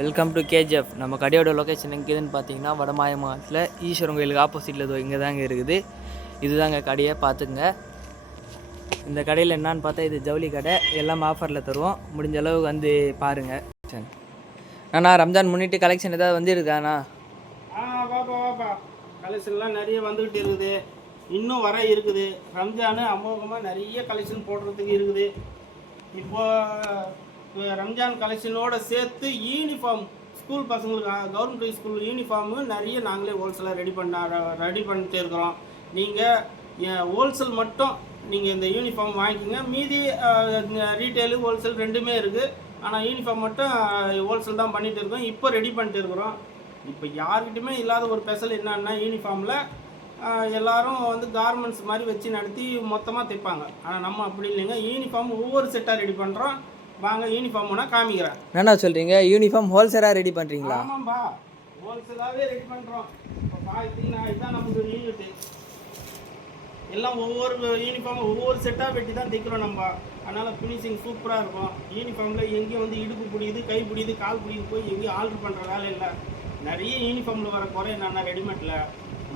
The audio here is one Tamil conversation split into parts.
Welcome to KGF. நம்ம கடையோட லொக்கேஷன் எங்கேதுன்னு பார்த்தீங்கன்னா வடமாய மாவட்டத்தில் ஈஸ்வரன் கோயிலுக்கு ஆப்போசிட்டில் இங்கே தாங்க இருக்குது. இதுதாங்க கடையை பார்த்துங்க. இந்த கடையில் என்னான்னு பார்த்தா இது ஜவுளி கடை, எல்லாம் ஆஃபரில் தருவோம். முடிஞ்ச அளவுக்கு வந்து பாருங்கள். சரி அண்ணா, ரம்ஜான் முன்னிட்டு கலெக்ஷன் ஏதாவது வந்துருக்காண்ணா? வாப்பா கலெக்ஷன்லாம் நிறைய வந்துக்கிட்டு இருக்குது, இன்னும் வர இருக்குது. ரம்ஜானு அமோகமாக நிறைய கலெக்ஷன் போடுறதுக்கு இருக்குது. இப்போ ரம்ஜான் கலெக்ஷனோடு சேர்த்து யூனிஃபார்ம் ஸ்கூல் பசங்களுக்கு கவர்மெண்ட் ஸ்கூல் யூனிஃபார்மு நிறைய நாங்களே ஹோல்சேலாக ரெடி பண்ணிட்டு இருக்கிறோம். நீங்கள் ஹோல்சேல் மட்டும் நீங்கள் இந்த யூனிஃபார்ம் வாங்கிக்கிங்க. மீதி ரீட்டெயிலு ஹோல்சேல் ரெண்டுமே இருக்குது. ஆனால் யூனிஃபார்ம் மட்டும் ஹோல்சேல் தான் பண்ணிகிட்டு இருக்கோம். இப்போ ரெடி பண்ணிட்டு இருக்கிறோம். இப்போ யாருக்கிட்டுமே இல்லாத ஒரு ஸ்பெஷல் என்னன்னா, யூனிஃபார்மில் எல்லோரும் வந்து கார்மெண்ட்ஸ் மாதிரி வச்சு நடத்தி மொத்தமாக தைப்பாங்க. ஆனால் நம்ம அப்படி இல்லைங்க, யூனிஃபார்ம் ஒவ்வொரு செட்டாக ரெடி பண்ணுறோம். வாங்க யூனிஃபார்ம் ஒன்றா காமிக்கிறேன். என்ன சொல்கிறீங்க? யூனிஃபார்ம் ஹோல்சேலாக ரெடி பண்ணுறீங்களா? ஆமாம்பா, ஹோல்சேலாகவே ரெடி பண்ணுறோம். இப்போ பார்த்தீங்கன்னா இதுதான் நமக்கு யூனிட்டு. எல்லாம் ஒவ்வொரு யூனிஃபார்ம் ஒவ்வொரு செட்டாக வெட்டி தான் தைக்கிறோம் நம்ம. அதனால் ஃபினிஷிங் சூப்பராக இருக்கும். யூனிஃபார்மில் எங்கேயும் வந்து இடுப்பு பிடிக்குது, கை பிடிக்குது, கால் பிடிக்குது போய் எங்கேயும் ஆல்ட்ரு பண்ணுற வேலை இல்லை. நிறைய யூனிஃபார்மில் வர குறை என்னென்னா, ரெடிமேடில்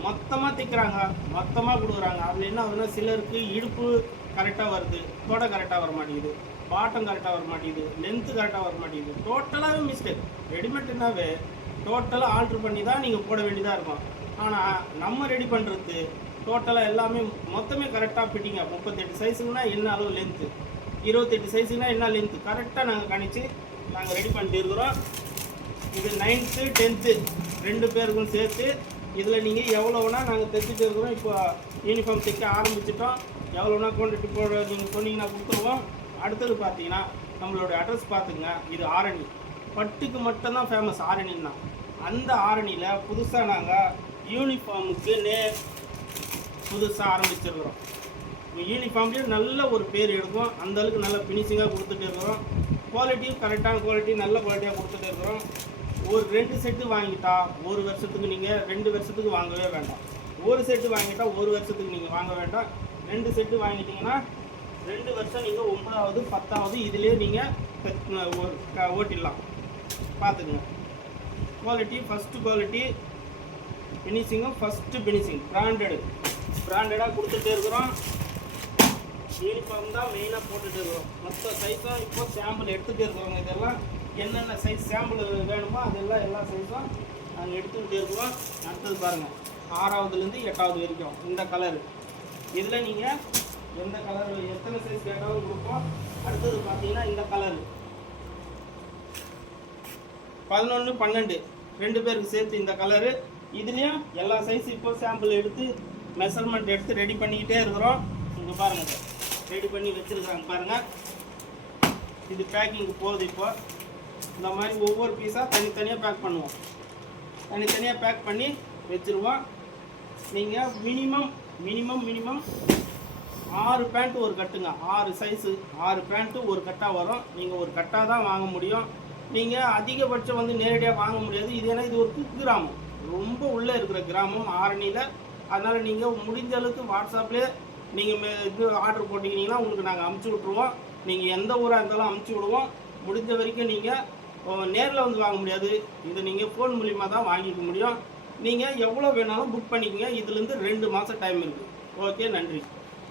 மொத்தமாக தைக்கிறாங்க, மொத்தமாக கொடுக்குறாங்க. அதில் என்ன ஆகுதுன்னா, சிலருக்கு இடுப்பு கரெக்டாக வருது, தொடை கரெக்டாக வர மாட்டேங்குது, பாட்டம் கரெக்டாக வர மாட்டேங்குது, லென்த்து கரெக்டாக வர மாட்டேங்குது. டோட்டலாகவே மிஸ்டேக். ரெடிமேட்னாவே டோட்டலாக ஆல்ட்ரு பண்ணி தான் நீங்கள் போட வேண்டியதாக இருக்கும். ஆனால் நம்ம ரெடி பண்ணுறது டோட்டலாக எல்லாமே மொத்தமே கரெக்டாக ஃபிட்டிங்க. 38 சைஸுக்குன்னா என்ன அளவு லென்த்து, 28 சைஸுக்குன்னா என்ன லென்த்து கரெக்டாக நாங்கள் கணிச்சு நாங்கள் ரெடி பண்ணிட்டு இருக்கிறோம். இது 9th 10th 2 பேருக்கும் சேர்த்து இதில் நீங்கள் எவ்வளோனா நாங்கள் தைச்சிட்டு இருக்கிறோம். இப்போ யூனிஃபார்ம் தைக்க ஆரம்பிச்சிட்டோம். எவ்வளோனா குவான்டிட்டி போட நீங்கள் சொன்னீங்கன்னா கொடுத்துருவோம். அடுத்தது பார்த்தீங்கன்னா நம்மளோட அட்ரஸ் பார்த்துங்க. இது ஆரணி பட்டுக்கு மட்டும்தான் ஃபேமஸ் ஆரணின்னா. அந்த ஆரணியில் புதுசாக நாங்கள் யூனிஃபார்முக்கு புதுசாக ஆரம்பிச்சிருக்கிறோம். யூனிஃபார்ம்லேயும் நல்ல ஒரு பேர் எடுக்கும். அந்தளவுக்கு நல்ல ஃபினிஷிங்காக கொடுத்துட்டு இருக்கிறோம். குவாலிட்டியும் கரெக்டான குவாலிட்டி, நல்ல குவாலிட்டியாக கொடுத்துட்டு இருக்கிறோம். ஒரு 2 செட்டு வாங்கிட்டா 1 வருஷத்துக்கு நீங்கள் 2 வருஷத்துக்கு வாங்கவே வேண்டாம். ஒரு செட்டு வாங்கிட்டால் 1 வருஷத்துக்கு நீங்கள் வாங்க வேண்டாம். 2 செட்டு வாங்கிட்டீங்கன்னா 2 வருஷம் நீங்கள் 9வது 10வது இதிலே நீங்கள் ஓட்டிடலாம். பார்த்துக்குங்க. குவாலிட்டி ஃபஸ்ட்டு குவாலிட்டி, ஃபினிஷிங்கும் ஃபஸ்ட்டு ஃபினிஷிங் பிராண்டடாக கொடுத்துட்டே இருக்கிறோம். யூனிஃபார்ம் தான் மெயினாக போட்டுகிட்டு இருக்கிறோம். மொத்த சைஸும் இப்போ சாம்பிள் எடுத்துகிட்டே இருக்கிறோங்க. இதெல்லாம் என்னென்ன சைஸ் சாம்பிள் வேணுமோ அதெல்லாம் எல்லா சைஸும் நாங்கள் எடுத்துக்கிட்டே இருக்கிறோம். அடுத்தது பாருங்கள், 6வதுலேருந்து 8வது வரைக்கும் இந்த கலரு. இதில் நீங்கள் எந்த கலர் எத்தனை சைஸ் கேட்டாலும் கொடுப்போம். அடுத்தது பார்த்தீங்கன்னா இந்த கலரு 11 12 2 பேருக்கு சேர்த்து இந்த கலரு. இதுலேயும் எல்லா சைஸ் இப்போ சாம்பிள் எடுத்து மெஷர்மெண்ட் எடுத்து ரெடி பண்ணிக்கிட்டே இருக்கிறோம். இங்கே பாருங்கள் சார், ரெடி பண்ணி வச்சுருக்குறாங்க பாருங்கள். இது பேக்கிங்கு போகுது. இப்போ இந்த மாதிரி ஒவ்வொரு பீஸாக தனித்தனியாக பேக் பண்ணுவோம். தனித்தனியாக பேக் பண்ணி வச்சுருவோம். நீங்கள் மினிமம் 6 பேண்ட்டு ஒரு கட்டுங்க. 6 சைஸு 6 பேண்ட்டு ஒரு கட்டாக வரும். நீங்கள் ஒரு கட்டாக தான் வாங்க முடியும். நீங்கள் அதிகபட்சம் வந்து நேரடியாக வாங்க முடியாது. இது ஏன்னா இது ஒரு குக் கிராமம், ரொம்ப உள்ளே இருக்கிற கிராமம் ஆரணியில். அதனால் நீங்கள் முடிஞ்ச அளவுக்கு வாட்ஸ்அப்லேயே நீங்கள் இது ஆர்டர் போட்டிங்கன்னா உங்களுக்கு நாங்கள் அமுச்சு விட்ருவோம். நீங்கள் எந்த ஊராக இருந்தாலும் அமுச்சு விடுவோம். முடிஞ்ச வரைக்கும் நீங்கள் நேரில் வந்து வாங்க முடியாது. இதை நீங்கள் ஃபோன் மூலிமா தான் வாங்கிக்க முடியும். நீங்கள் எவ்வளோ வேணாலும் புக் பண்ணிக்கங்க. இதுலேருந்து 2 மாதம் டைம் இருக்குது. ஓகே, நன்றி.